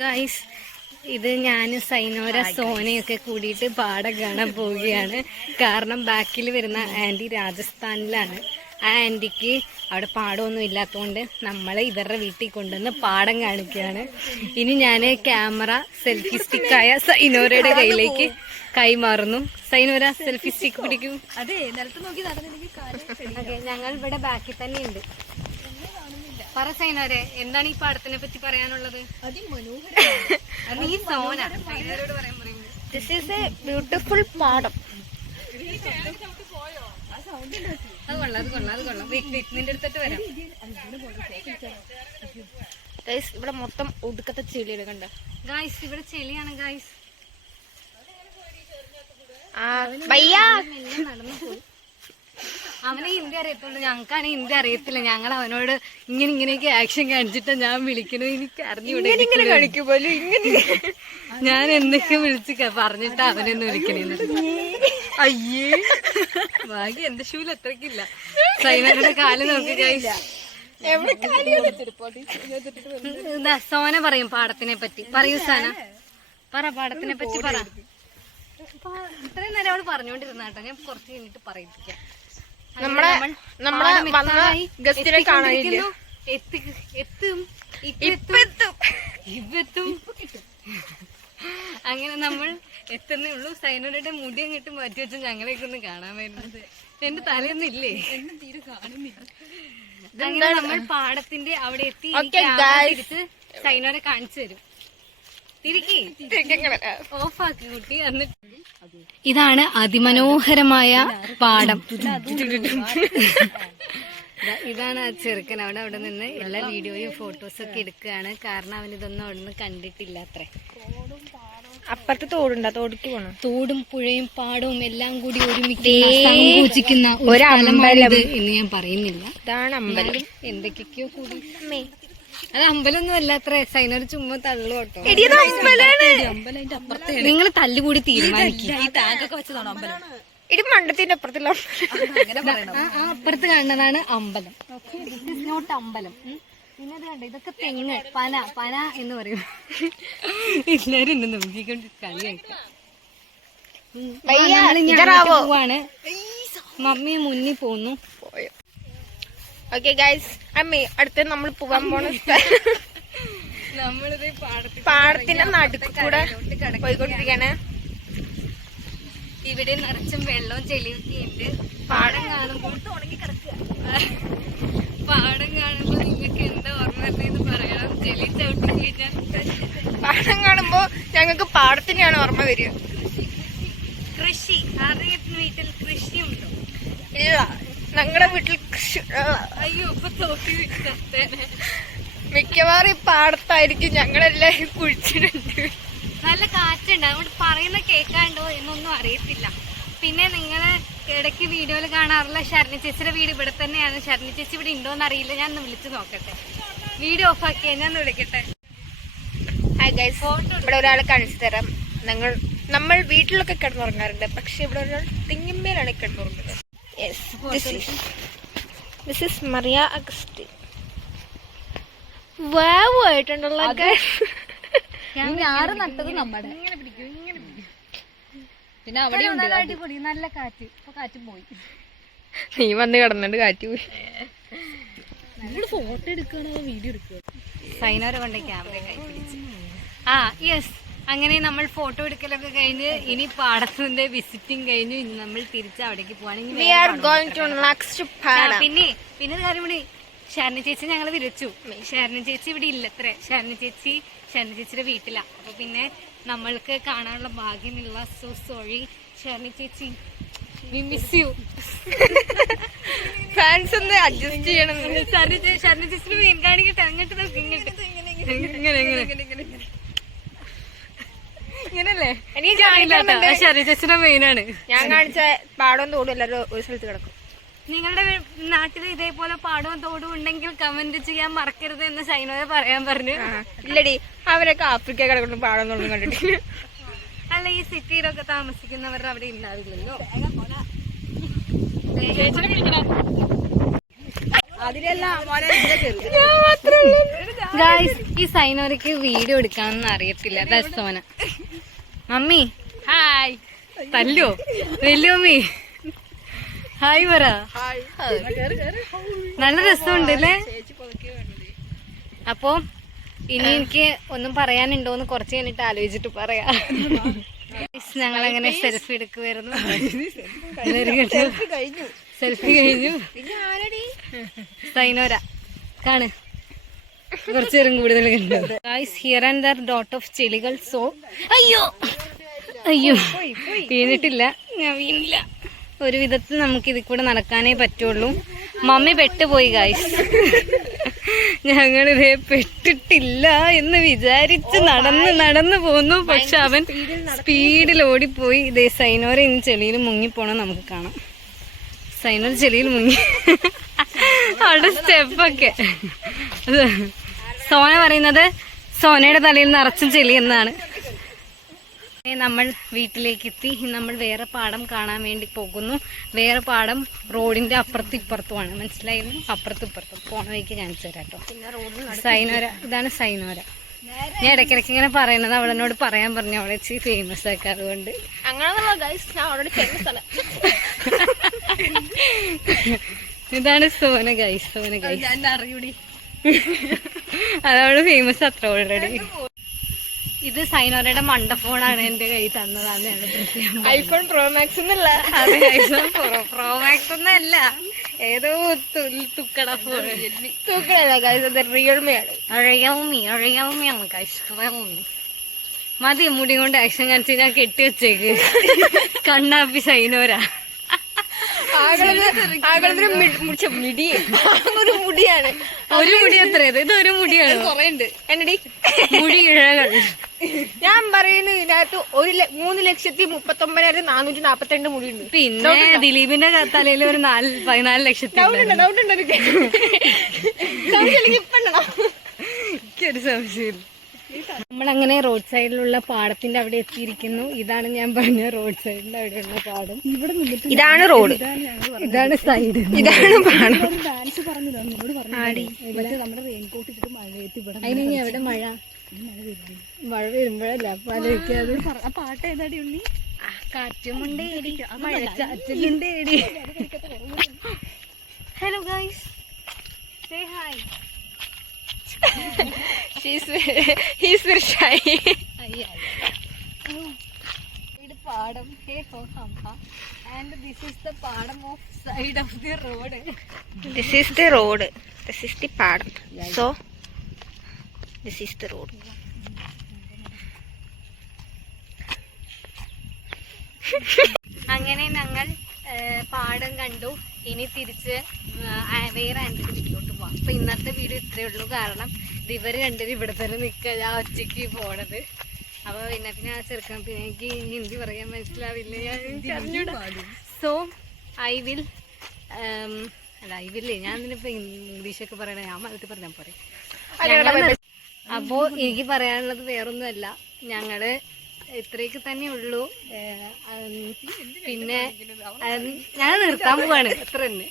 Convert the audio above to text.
Guys, ഇത് ഞാൻ സൈനോര സോനയൊക്കെ കൂടിയിട്ട് പാടം കാണാൻ പോവുകയാണ്. കാരണം ബാക്കിൽ വരുന്ന ആൻറ്റി രാജസ്ഥാനിലാണ്. ആ ആൻറ്റിക്ക് അവിടെ പാടമൊന്നും ഇല്ലാത്തതുകൊണ്ട് നമ്മളെ ഇവരുടെ വീട്ടിൽ കൊണ്ടുവന്ന് പാടം കാണിക്കുകയാണ്. ഇനി ഞാൻ ക്യാമറ സെൽഫി സ്റ്റിക്കായ സൈനോരയുടെ കയ്യിലേക്ക് കൈമാറുന്നു. സൈനോര സെൽഫി സ്റ്റിക്ക് പിടിക്കൂ. അതെ, നിലത്ത് നോക്കി നടന്നില്ലെങ്കിൽ ഞങ്ങൾ ഇവിടെ ബാക്കിൽ തന്നെ ഉണ്ട്. പറ സൈനോരെ, എന്താണ് ഈ പാടത്തിനെ പറ്റി പറയാനുള്ളത്? അതിമനോഹരമാണ്. ഈ സോന സൈനോരോട് പറയാൻ പറയുന്നത് ദിസ് ഈസ് എ ബ്യൂട്ടിഫുൾ പാടം. അത് കൊള്ളാം. നിന്റെ അടുത്തിട്ട് വരാം. ഗൈസ്, ഇവിടെ മൊത്തം ഒടുക്കത്തെ ചെളികൾ കണ്ട. ഗായ്സ്, ഇവിടെ ചെളിയാണ് ഗായ്സ്. നടന്നു പോയി. അവനെ ഹിന്ദി അറിയത്തുള്ളൂ, ഞങ്ങൾക്കാണ് ഹിന്ദി അറിയത്തില്ല. ഞങ്ങൾ അവനോട് ഇങ്ങനെയൊക്കെ ആക്ഷൻ കാണിച്ചിട്ടാ ഞാൻ വിളിക്കണു. എനിക്ക് അറിഞ്ഞൂടെ ഞാൻ എന്തൊക്കെ വിളിച്ച് പറഞ്ഞിട്ടാ അവനൊന്ന് വിളിക്കണേന്ന്. അയ്യേ, ഭാഗ്യം എന്റെ ഷൂല് അത്രക്കില്ല. സൈനയുടെ കാല് നോക്കി ഗൈസ്. സോന പറയും പാടത്തിനെ പറ്റി. പറയൂ സോന, പറ പാടത്തിനെ പറ്റി പറ. ഇത്രയും നേരം അവള് പറഞ്ഞുകൊണ്ടിരുന്ന കേട്ടോ. ഞാൻ കുറച്ച് കഴിഞ്ഞിട്ട് പറയിപ്പിക്കാം. അങ്ങനെ നമ്മൾ എത്തുന്നേ ഉള്ളൂ. സൈനോരുടെ മുടി അങ്ങോട്ട് മാറ്റി വെച്ച് ഞങ്ങളെയൊക്കെ ഒന്ന് കാണാൻ വരുന്നത്. എന്റെ തലയൊന്നും ഇല്ലേ, തീരെ കാണുന്നില്ല. അങ്ങനെ നമ്മൾ പാടത്തിന്റെ അവിടെ എത്തി. തിരിച്ച് സൈനോരെ കാണിച്ചു തരും. ഓഫാക്കി കുട്ടി. എന്നിട്ട് ഇതാണ് അതിമനോഹരമായ പാടം. ഇതാണ് ആ ചെറുക്കൻ. അവിടെ നിന്ന് എല്ലാ വീഡിയോയും ഫോട്ടോസൊക്കെ എടുക്കുകയാണ്. കാരണം അവനിതൊന്നും അവിടെ നിന്ന് കണ്ടിട്ടില്ല അത്രേ. അപ്പുറത്ത് തോടുണ്ട്, തോടിക്ക് പോണം. തോടും പുഴയും പാടവും എല്ലാം കൂടി ഒരുമിക്കുന്ന ഒരു സ്ഥലമാണിത് എന്ന് ഞാൻ പറയുന്നില്ല. ഇതാണ് അമ്പലം. എന്തൊക്കെയോ കൂടി. അത് അമ്പലമൊന്നും അല്ല അത്ര. സൈനർ ചുമ്മാ തള്ളു കേട്ടോ. നിങ്ങൾ തല്ലുകൂടി തീരുമാനിക്കുക. ഇത് മണ്ടത്തിന്റെ അപ്പുറത്തുള്ള അപ്പുറത്ത് കാണുന്നതാണ് അമ്പലം. നോട്ട് അമ്പലം. പിന്നെ അത് കണ്ട, ഇതൊക്കെ തെങ്ങ്, പന എന്ന് പറയും. എല്ലാരും എന്നെ നോക്കിക്കൊണ്ട് കളിയാക്കാണ്. മമ്മി മുന്നിൽ പോന്നു. ഓക്കെ ഗൈസ്, അമ്മേ അടുത്ത് നമ്മൾ പോവാൻ പോണ നമ്മളിത് പാടത്തിന്റെ നടുക്ക് കൂടെ പോയിക്കൊണ്ടിരിക്കാണ്. ഇവിടെ നിറച്ചും വെള്ളവും ചെളിയൊക്കെ ഉണ്ട്. പാടം കാണുമ്പോൾ നിങ്ങൾക്ക് എന്താ ഓർമ്മ വരുന്നതെന്ന് പറയണം. ചെളി ചവിട്ടി കഴിഞ്ഞാൽ പാടം കാണുമ്പോ ഞങ്ങൾക്ക് പാടത്തിനെയാണ് ഓർമ്മ വരിക. കൃഷി അറിയുന്ന വീട്ടിൽ കൃഷിയുണ്ടോ? ഇല്ല, ഞങ്ങളുടെ വീട്ടിൽ കൃഷി. അയ്യോ, ഇപ്പൊ തോക്കി വിട്ടേനെ. മിക്കവാറും ഈ പാടത്തായിരിക്കും ഞങ്ങളെല്ലാരും കുഴിച്ചിട്ടുണ്ട്. നല്ല കാറ്റുണ്ട്, അതുകൊണ്ട് പറയുന്ന കേൾക്കാണ്ടോ എന്നൊന്നും അറിയത്തില്ല. പിന്നെ നിങ്ങള് ഇടയ്ക്ക് വീഡിയോയിൽ കാണാറുള്ള ശരണി ചേച്ചിയുടെ വീട് ഇവിടെ തന്നെയാണ്. ശരണി ചേച്ചി ഇവിടെ ഉണ്ടോന്ന് അറിയില്ല. ഞാൻ ഒന്ന് വിളിച്ചു നോക്കട്ടെ. വീഡിയോ ഓഫ് ആക്കിയാൽ ഞാൻ ഒന്ന് വിളിക്കട്ടെ. ഹായ് ഗൈസ്, ഇവിടെ ഒരാളെ കാണിച്ചു തരാം. നമ്മൾ വീട്ടിലൊക്കെ കിടന്നുറങ്ങാറുണ്ട്, പക്ഷെ ഇവിടെ ഒരാൾ തെങ്ങിന്മേലാണ് കിടന്നുറങ്ങുന്നത്. This is Maria Agustin. Wow, ആയിട്ടുണ്ടല്ലോ. ഞാറ് നട്ടത് നമ്മുടെ. പിന്നെ അവിടെ അടിപൊളി നല്ല കാറ്റ്. ഇപ്പൊ കാറ്റ് പോയി. നീ വന്ന് കിടന്നിട്ട് കാറ്റ് പോയി. ഫോട്ടോ എടുക്കണോ വീഡിയോ എടുക്കുക? സൈനോരെ കൊണ്ട് ക്യാമറ കൈ പിടിച്ച്. യെസ്, അങ്ങനെ നമ്മൾ ഫോട്ടോ എടുക്കലൊക്കെ കഴിഞ്ഞ് ഇനി പാടത്തിന്റെ വിസിറ്റിംഗ് കഴിഞ്ഞു. ഇനി നമ്മൾ തിരിച്ച് അവിടേക്ക് പോവാണെങ്കിൽ പിന്നെ കാര്യം കൂടി. ശരണി ചേച്ചി ഞങ്ങൾ വിളിച്ചു. ശരണി ചേച്ചി ഇവിടെ ഇല്ലത്രേ. ശരണി ചേച്ചിയുടെ വീട്ടിലാ. അപ്പൊ പിന്നെ നമ്മൾക്ക് കാണാനുള്ള ഭാഗ്യമില്ല. സോ സോറി ശരണി ചേച്ചി, വി മിസ് യു. ഫാൻസ് ഒന്ന് അഡ്ജസ്റ്റ് ചെയ്യണം. ശരണി ചേച്ചിന് മെയിൻ കാണിക്കട്ടെ. അങ്ങോട്ട് നോക്കി, ഇങ്ങോട്ട് ഇങ്ങനല്ലേ? ശരണി ചേച്ചിയുടെ മെയിനാണ്. ഞാൻ കാണിച്ച പാടവും തോടും എല്ലാവരും ഒരു സ്ഥലത്ത് കിടക്കും. നിങ്ങളുടെ നാട്ടിൽ ഇതേപോലെ പാടവും തോടും ഉണ്ടെങ്കിൽ കമന്റ് ചെയ്യാൻ മറക്കരുത് എന്ന് സൈനോയെ പറയാൻ പറഞ്ഞു. ഇല്ലടി, അവരൊക്കെ ആഫ്രിക്ക കിടക്കുന്നു പാടം തോടും കണ്ടിട്ട്. അല്ല, ഈ സിറ്റിയിലൊക്കെ താമസിക്കുന്നവർ അവിടെ ഉണ്ടാവില്ലല്ലോ. ഗായ്സ് ഈ സൈനോരക്ക് വീഡിയോ എടുക്കാനൊന്നും അറിയത്തില്ല. ദാ സോന. Mummy hi. തല്ലോ വല്യമ്മി ഹായ് പറ. നല്ല രസമുണ്ട് അല്ലേ? അപ്പൊ ഇനി എനിക്ക് ഒന്നും പറയാനുണ്ടോന്ന് കുറച്ച് കഴിഞ്ഞിട്ട് ആലോചിച്ചിട്ട് പറയാ. ഞങ്ങളങ്ങനെ സെൽഫി എടുക്കുമായിരുന്നു. സെൽഫി കഴിഞ്ഞു. സൈനോര കാണ് കുറച്ചു നേരം കൂടുതൽ കണ്ടത്. ഗൈസ് ഹിയർ ആൻഡ് ദർ ഡോട്ട് ഓഫ് ചെളികൾ. സോ അയ്യോ അയ്യോ വീണിട്ടില്ല, ഞാൻ വീണില്ല. ഒരു വിധത്തിൽ നമുക്ക് ഇതിൽ കൂടെ നടക്കാനേ പറ്റുള്ളൂ. മമ്മി പെട്ടുപോയി ഗൈസ്. ഞങ്ങളിതേ പെട്ടിട്ടില്ല എന്ന് വിചാരിച്ച് നടന്ന് പോന്നു. പക്ഷെ അവൻ സ്പീഡിൽ ഓടിപ്പോയി. ഇതേ സൈനോര ഇനി ചെളിയിൽ മുങ്ങിപ്പോണം നമുക്ക് കാണാം. സൈനോര ചെളിയിൽ മുങ്ങി. അവിടെ സ്റ്റെപ്പൊക്കെ. സോന പറയുന്നത് സോനയുടെ തലയിൽ നിറച്ചും ചെളി എന്നാണ്. നമ്മൾ വീട്ടിലേക്ക് എത്തി. നമ്മൾ വേറെ പാടം കാണാൻ വേണ്ടി പോകുന്നു. വേറെ പാടം റോഡിന്റെ അപ്പുറത്തും ഇപ്പുറത്തുമാണ്. മനസ്സിലായിരുന്നു? അപ്പുറത്തും ഇപ്പുറത്തും പോണ വഴിക്ക് കാണിച്ചു തരാം കേട്ടോ. സൈനോര, ഇതാണ് സൈനോര. ഞാൻ ഇടയ്ക്കിടയ്ക്ക് ഇങ്ങനെ പറയുന്നത് അവളെന്നോട് പറയാൻ പറഞ്ഞു. അവളെ ഇച്ചിരി ഫേമസ് ആക്കുക. അതുകൊണ്ട് ഇതാണ് സോന ഗൈസ്. സോന ഗൈസ് അതവള് ഫേമസ് അത്ര ഓൾറെഡി. ഇത് സൈനോരയുടെ മണ്ടഫോണാണ് എന്റെ കൈ തന്നതാണ്. ഐഫോൺ പ്രോ മാക്സ് ഒന്നല്ല. അതെ, ഐഫോൺ പ്രോ മാക്സ് ഒന്നല്ല, ഏതോ തുക്കട ഫോൺ. റിയൽമിയാണ്. റിയൽമിയാണ് ഗൈസ്, റിയൽമി. മതി മുടി കൊണ്ട് ആക്ഷൻ കാണിച്ച് ഞാൻ കെട്ടി വെച്ചേക്ക്. കണ്ണാപ്പി സൈനോര. ഒരു മുടിയാണ്. ഒരു മുടി എത്രയത്? ഇത് ഒരു മുടിയാണ്. കുറേണ്ട് എന്നടി മുടി ഇഴകൾ. ഞാൻ പറയുന്നത് ഇതിനകത്ത് 3,39,442 മുടിയുണ്ട്. പിന്നെ ദിലീപിന്റെ തലയിൽ ഒരു 14 ലക്ഷത്തി. എനിക്കൊരു സംശയം. നമ്മളങ്ങനെ റോഡ് സൈഡിലുള്ള പാടത്തിന്റെ അവിടെ എത്തിയിരിക്കുന്നു. ഇതാണ് ഞാൻ പറഞ്ഞ റോഡ് സൈഡിന്റെ അവിടെയുള്ള പാടം. ഇവിടെ ഇതാണ് റോഡ്, ഇതാണ് സൈഡ്, ഇതാണ് പാടം. അതിന് ഇനി എവിടെ മഴ? മഴ വരുമ്പോഴല്ല പലക്കാതെ. പാട്ട് ഏതാടി ഉണ്ണി? കാറ്റുമുണ്ടേ മഴച്ചാറ്റുണ്ടേ. Hello guys, say hi. He's very shy. ഇത് പാടം. And this is the padam of side of the road. This is the road. This is the padam. So this is the road. അങ്ങനെ ഞങ്ങൾ പാടം കണ്ടു. ഇനി തിരിച്ച് വേറെ ആൻറ്റി വീട്ടിലോട്ട് പോവാം. അപ്പൊ ഇന്നത്തെ വീഡിയോ ഇത്രയേ ഉള്ളൂ. കാരണം ഇവര് രണ്ടുപേരും ഇവിടെ തന്നെ നിൽക്കുക, ഞാൻ ഒറ്റയ്ക്ക് പോണത്. അപ്പൊ പിന്നെ ആ ചെറുക്കാൻ പിന്നെ എനിക്ക് ഹിന്ദി പറയാൻ മനസ്സിലാവില്ല, ഞാൻ അറിഞ്ഞൂടാ. സോ ഐ വിൽ ഞാൻ ഇതിനിപ്പോ ഇംഗ്ലീഷൊക്കെ പറയണേ, ഞാൻ മലയാളത്തിൽ പറഞ്ഞാൽ പോരെ. അപ്പോ എനിക്ക് പറയാനുള്ളത് വേറൊന്നുമല്ല, ഞങ്ങള് ഇത്രയൊക്കെ തന്നെ ഉള്ളൂ. പിന്നെ ഞാൻ നിർത്താൻ പോവാണ്, അത്ര തന്നെ.